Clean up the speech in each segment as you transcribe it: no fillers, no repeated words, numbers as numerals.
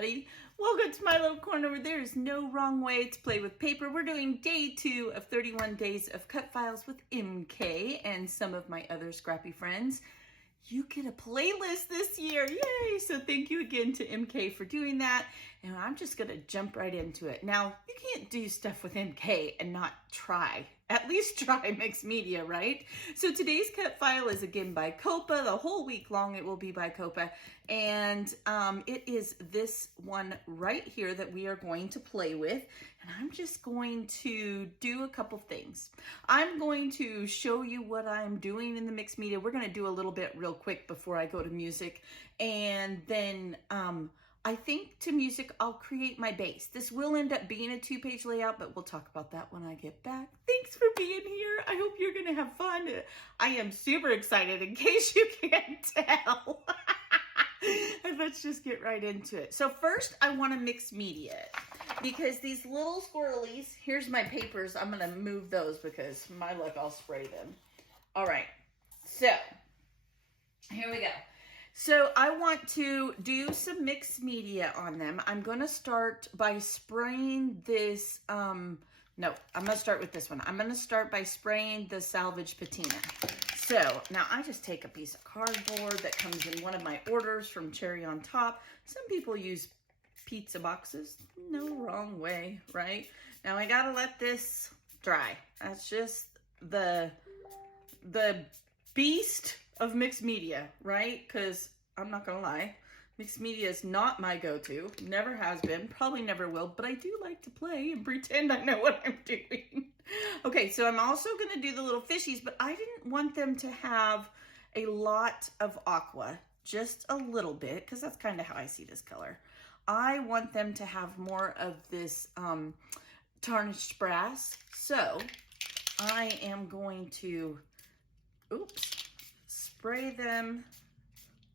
everybody. Welcome to my little corner where there is no wrong way to play with paper. We're doing day 2 of 31 days of cut files with MK and some of my other scrappy friends. You get a playlist this year. Yay! So thank you again to MK for doing that. And I'm just going to jump right into it. Now, you can't do stuff with MK and not try. At least try mixed media, right? So today's cut file is again by Copa. The whole week long it will be by Copa. And it is this one right here that we are going to play with. And I'm just going to do a couple things. I'm going to show you what I'm doing in the mixed media. We're going to do a little bit real quick before I go to music. And then I think to music, I'll create my base. This will end up being a 2-page layout, but we'll talk about that when I get back. Thanks for being here. I hope you're going to have fun. I am super excited in case you can't tell. And let's just get right into it. So first, I want to mix media because these little squirrelies, here's my papers. I'm going to move those because my luck, I'll spray them. All right. So here we go. So I want to do some mixed media on them. I'm going to start by spraying this, no, I'm going to start with this one. I'm going to start by spraying the salvage patina. So now I just take a piece of cardboard that comes in one of my orders from Cherry on Top. Some people use pizza boxes. No wrong way, right? Now I got to let this dry. That's just the beast of mixed media, right? Because I'm not gonna lie, mixed media is not my go-to, never has been, probably never will, but I do like to play and pretend I know what I'm doing. Okay, so I'm also gonna do the little fishies, but I didn't want them to have a lot of aqua, just a little bit, because that's kind of how I see this color. I want them to have more of this tarnished brass, so I am going to, spray them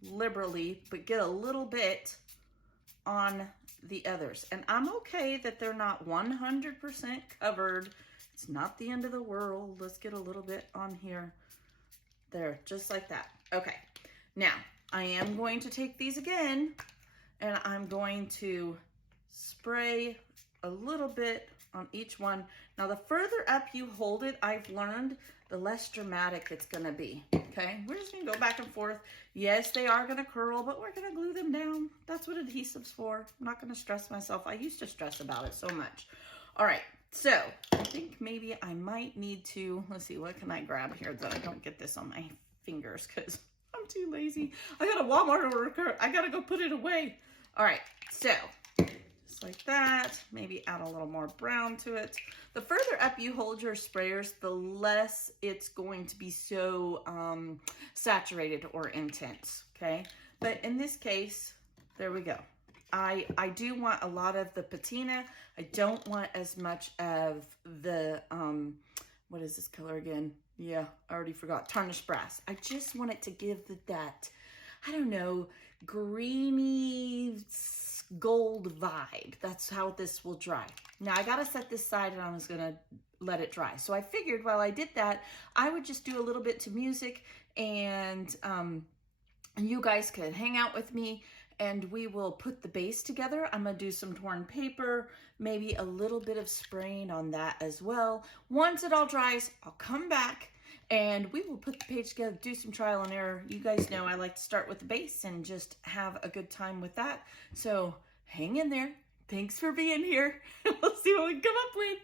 liberally, but get a little bit on the others. And I'm okay that they're not 100% covered. It's not the end of the world. Let's get a little bit on here. There, just like that. Okay, now I am going to take these again and I'm going to spray a little bit on each one. Now, the further up you hold it, I've learned, the less dramatic it's gonna be, okay? We're just gonna go back and forth. Yes, they are gonna curl, but we're gonna glue them down. That's what adhesive's for. I'm not gonna stress myself. I used to stress about it so much. All right, so I think maybe I might need to, let's see, what can I grab here that I don't get this on my fingers because I'm too lazy. I got a Walmart order, I gotta go put it away. All right, so like that, maybe add a little more brown to it. The further up you hold your sprayers, the less it's going to be so saturated or intense, okay? But in this case, there we go. I do want a lot of the patina. I don't want as much of the, what is this color again? Yeah, I already forgot, tarnished brass. I just want it to give that, I don't know, greeny, gold vibe. That's how this will dry. Now I gotta set this side and I'm just gonna let it dry. So I figured while I did that, I would just do a little bit to music and you guys could hang out with me and we will put the base together. I'm gonna do some torn paper, maybe a little bit of spraying on that as well. Once it all dries, I'll come back and we will put the page together, do some trial and error. You guys know I like to start with the base and just have a good time with that. So hang in there. Thanks for being here. We'll see what we can come up with.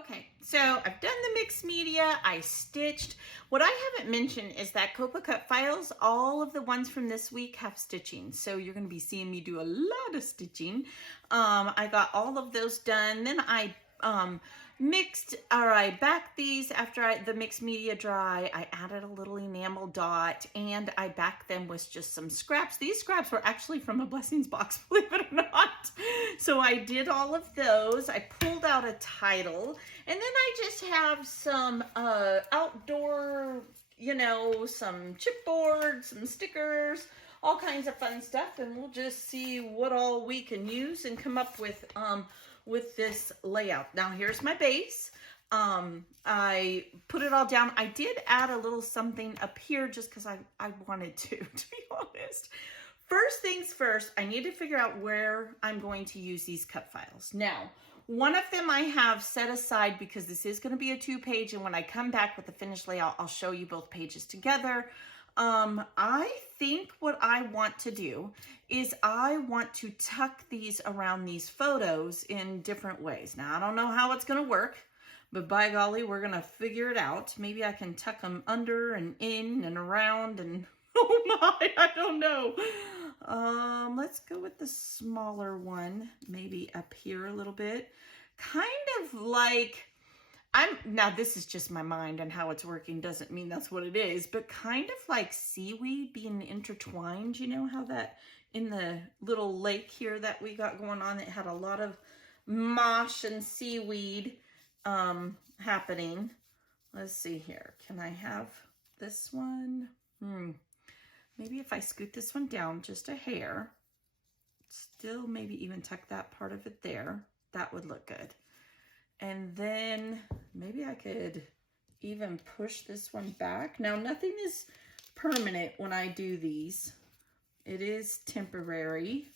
Okay, so I've done the mixed media, I stitched. What I haven't mentioned is that Copa Cut Files, all of the ones from this week have stitching. So you're gonna be seeing me do a lot of stitching. I got all of those done. Then I I backed these after the mixed media dry. I added a little enamel dot and I backed them with just some scraps. These scraps were actually from a blessings box, believe it or not. So I did all of those. I pulled out a title and then I just have some outdoor, you know, some chipboard, some stickers, all kinds of fun stuff, and we'll just see what all we can use and come up with this layout. Now here's my base. I put it all down. I did add a little something up here just because I wanted to be honest. First things first, I need to figure out where I'm going to use these cut files. Now, one of them I have set aside because this is going to be a 2-page, and when I come back with the finished layout, I'll show you both pages together. I think what I want to do is I want to tuck these around these photos in different ways. Now, I don't know how it's going to work, but by golly, we're going to figure it out. Maybe I can tuck them under and in and around and oh my, I don't know. Let's go with the smaller one, maybe up here a little bit. Kind of like, now this is just my mind and how it's working doesn't mean that's what it is, but kind of like seaweed being intertwined. You know how that in the little lake here that we got going on, it had a lot of moss and seaweed happening. Let's see here. Can I have this one? Maybe if I scoot this one down just a hair, still maybe even tuck that part of it there, that would look good. And then maybe I could even push this one back. Now, nothing is permanent when I do these. It is temporary.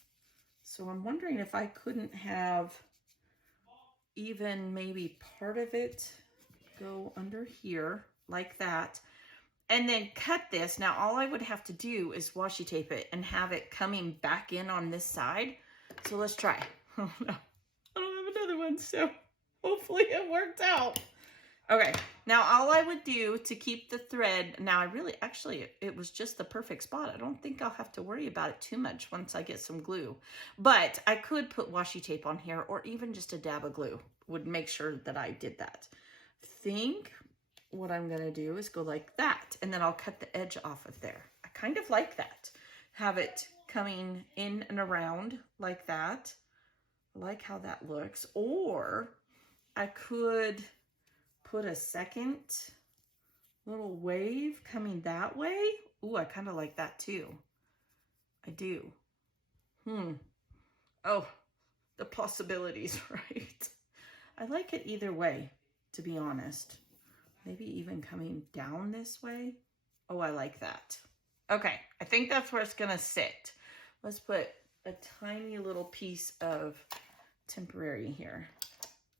So I'm wondering if I couldn't have even maybe part of it go under here like that. And then cut this. Now, all I would have to do is washi tape it and have it coming back in on this side. So let's try. Oh, no. I don't have another one, so hopefully it worked out. Okay, now all I would do to keep the thread, now I really, actually, it was just the perfect spot. I don't think I'll have to worry about it too much once I get some glue. But I could put washi tape on here or even just a dab of glue would make sure that I did that. Think what I'm gonna do is go like that, and then I'll cut the edge off of there. I kind of like that. Have it coming in and around like that. I like how that looks. Or I could put a second little wave coming that way. Ooh, I kind of like that too. I do. Oh, the possibilities, right? I like it either way, to be honest. Maybe even coming down this way. Oh, I like that. Okay, I think that's where it's gonna sit. Let's put a tiny little piece of temporary here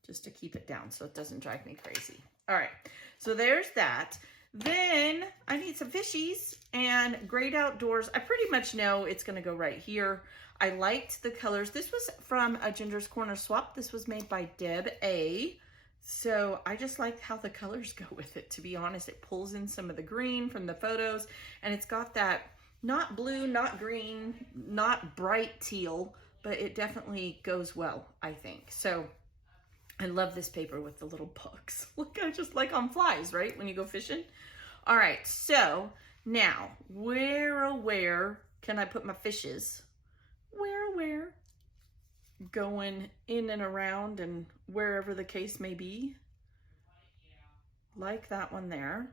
just to keep it down so it doesn't drive me crazy. All right, so there's that. Then I need some fishies and Great Outdoors. I pretty much know it's gonna go right here. I liked the colors. This was from a Ginger's Corner Swap. This was made by Deb A. So I just like how the colors go with it, to be honest. It pulls in some of the green from the photos, and it's got that not blue, not green, not bright teal, but it definitely goes well, I think. So I love this paper with the little bugs. Look, I just like on flies, right? When you go fishing. All right, so now where can I put my fishes? Where? Going in and around and wherever the case may be. Like that one there.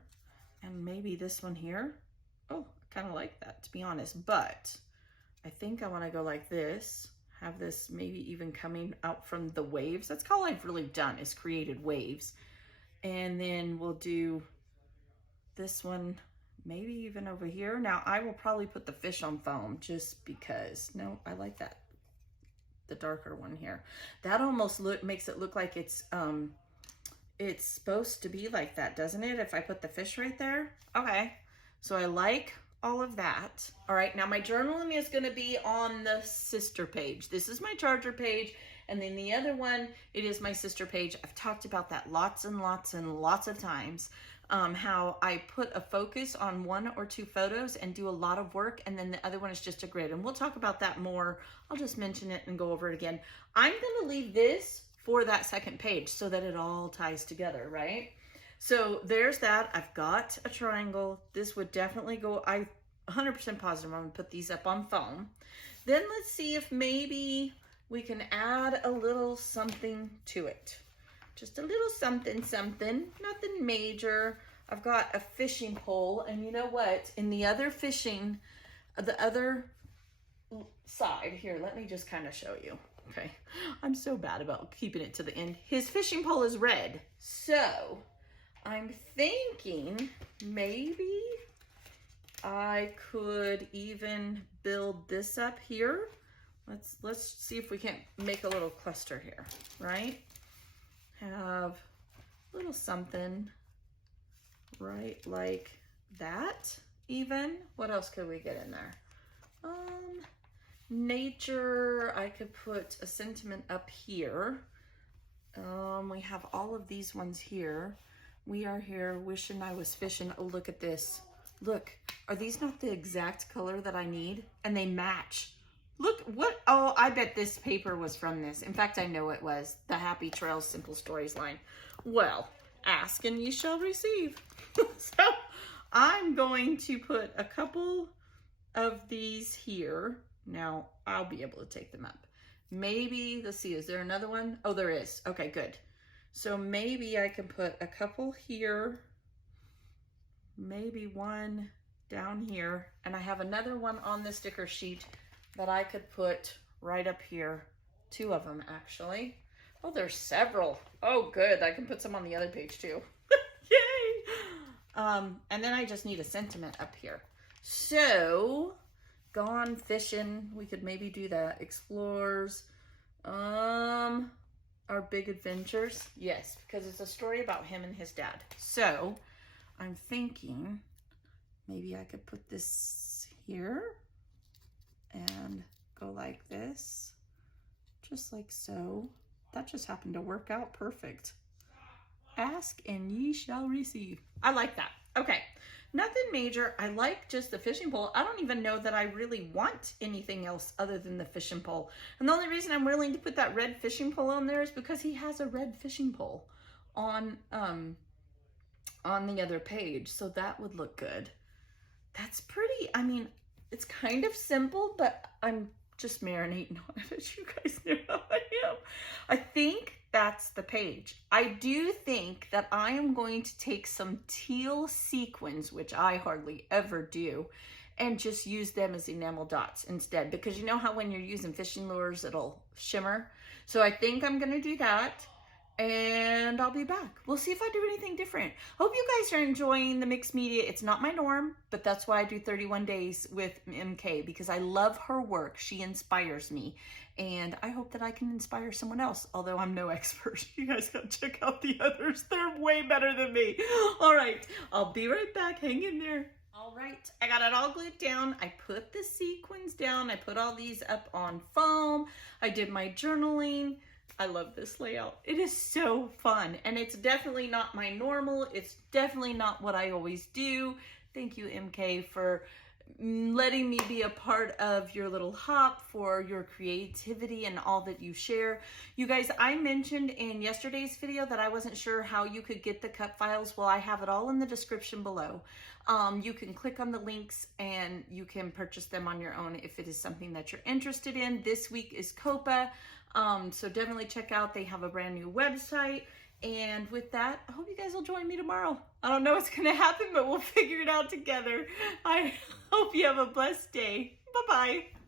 And maybe this one here. Oh, I kind of like that, to be honest. But I think I want to go like this. Have this maybe even coming out from the waves. That's all I've really done is created waves. And then we'll do this one maybe even over here. Now I will probably put the fish on foam just because. No, I like that. The darker one here. That almost makes it look like it's supposed to be like that, doesn't it? If I put the fish right there. Okay, so I like all of that. All right, now my journaling is going to be on the sister page. This is my charger page, And then the other one, it is my sister page. I've talked about that lots and lots and lots of times. How I put a focus on 1 or 2 photos and do a lot of work, and then the other one is just a grid. And we'll talk about that more. I'll just mention it and go over it again. I'm gonna leave this for that second page so that it all ties together, right? So there's that. I've got a triangle. This would definitely go, I'm 100% positive I'm gonna put these up on foam. Then let's see if maybe we can add a little something to it. Just a little something, something, nothing major. I've got a fishing pole, and you know what? In the other fishing, the other side, here, let me just kind of show you. Okay, I'm so bad about keeping it to the end. His fishing pole is red. So I'm thinking maybe I could even build this up here. Let's see if we can't make a little cluster here, right? Have a little something right like that even. What else could we get in there? Nature, I could put a sentiment up here. We have all of these ones here. We are here wishing I was fishing. Oh, look at this. Look, are these not the exact color that I need? And they match. Look, what, oh, I bet this paper was from this. In fact, I know it was. The Happy Trails Simple Stories line. Well, ask and ye shall receive. So I'm going to put a couple of these here. Now, I'll be able to take them up. Maybe, let's see, is there another one? Oh, there is. Okay, good. So maybe I can put a couple here. Maybe one down here. And I have another one on the sticker sheet that I could put right up here. 2 of them, actually. Oh, there's several. Oh, good. I can put some on the other page, too. Yay! And then I just need a sentiment up here. So, gone fishing. We could maybe do that. Explores. Our big adventures. Yes, because it's a story about him and his dad. So, I'm thinking maybe I could put this here and go like this, just like so. That just happened to work out perfect. Ask and ye shall receive. I like that. Okay, nothing major. I like just the fishing pole. I don't even know that I really want anything else other than the fishing pole. And the only reason I'm willing to put that red fishing pole on there is because he has a red fishing pole on the other page. So that would look good. That's pretty, I mean, it's kind of simple, but I'm just marinating on it, as you guys know how I am. I think that's the page. I do think that I am going to take some teal sequins, which I hardly ever do, and just use them as enamel dots instead, because you know how when you're using fishing lures, it'll shimmer. So I think I'm gonna do that. And I'll be back. We'll see if I do anything different. Hope you guys are enjoying the mixed media. It's not my norm, but that's why I do 31 days with MK, because I love her work. She inspires me. And I hope that I can inspire someone else, although I'm no expert. You guys gotta check out the others. They're way better than me. All right, I'll be right back. Hang in there. All right, I got it all glued down. I put the sequins down. I put all these up on foam. I did my journaling. I love this layout. It is so fun, and it's definitely not my normal. It's definitely not what I always do. Thank you, MK, for letting me be a part of your little hop, for your creativity and all that you share. You guys, I mentioned in yesterday's video that I wasn't sure how you could get the cut files. Well, I have it all in the description below. You can click on the links and you can purchase them on your own if it is something that you're interested in. This week is COPA. So definitely check out, they have a brand new website. And with that, I hope you guys will join me tomorrow. I don't know what's gonna happen, but we'll figure it out together. I hope you have a blessed day. Bye-bye.